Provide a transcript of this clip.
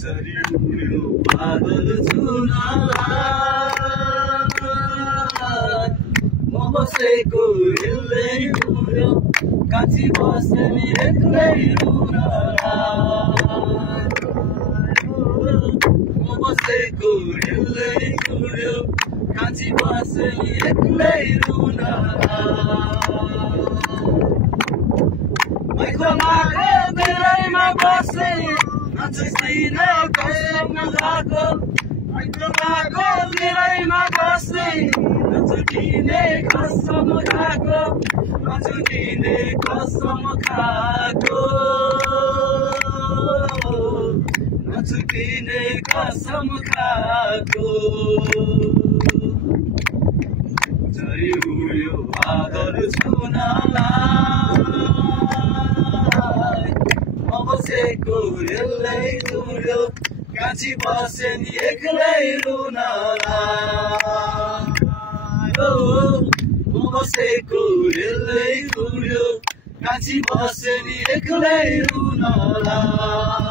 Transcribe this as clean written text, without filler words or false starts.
झरिउड्यो बादल चुनालाई म बसेको हिल्दै उड्यो काँची बस्ने एक्लै रुनालाई म बसेको हिल्दै उड्यो काँची बस्ने एक्लै रुनालाई मैखोमाको बेलैमा बसे नचुसिन कसम खाएको मैखोमाको बेलैमा बसे नचुकिने कसम खाएको नचुकिने कसम खाएको नचुकिने कसम खाएको झरिउड्यो बादल छुनालाई म बसेको रेलै उड्यो काँची बसे नि एक्लै रुनालाई म बसेको रेलै उड्यो काँची बसे नि एक्लै रुनालाई